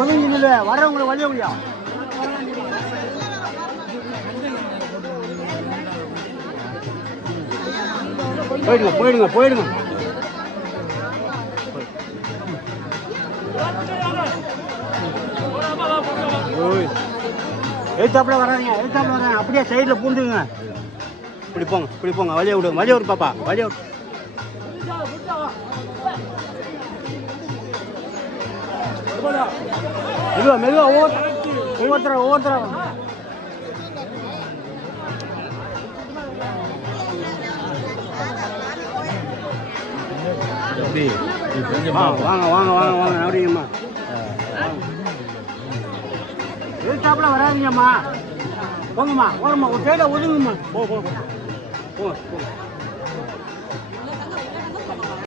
ஒதுங்கி நில்லு, வர்றவங்களை வழிய முடியும். போயிடுங்க போயிடுங்க போயிடுங்க. எழுத்தாப்புல வராங்க, எழுத்தாப்புல வராங்க. அப்படியே சைடில் பூந்துங்க. இப்படி போங்க, இப்படி போங்க. வழிய விடுங்க, வழிய விடு பாப்பா, வழிய விடு. மெதுவா மெதுவா, ஒவ்வொருத்தர வாங்க வாங்க வாங்க வாங்க அப்படிங்கம்மா. எழுத்தாப்புல வராதிங்கம்மா. போங்கம்மா போங்கம்மா, ஒரு சைடை ஒதுங்கும்மா. போங்க போங்க போங்க போங்க.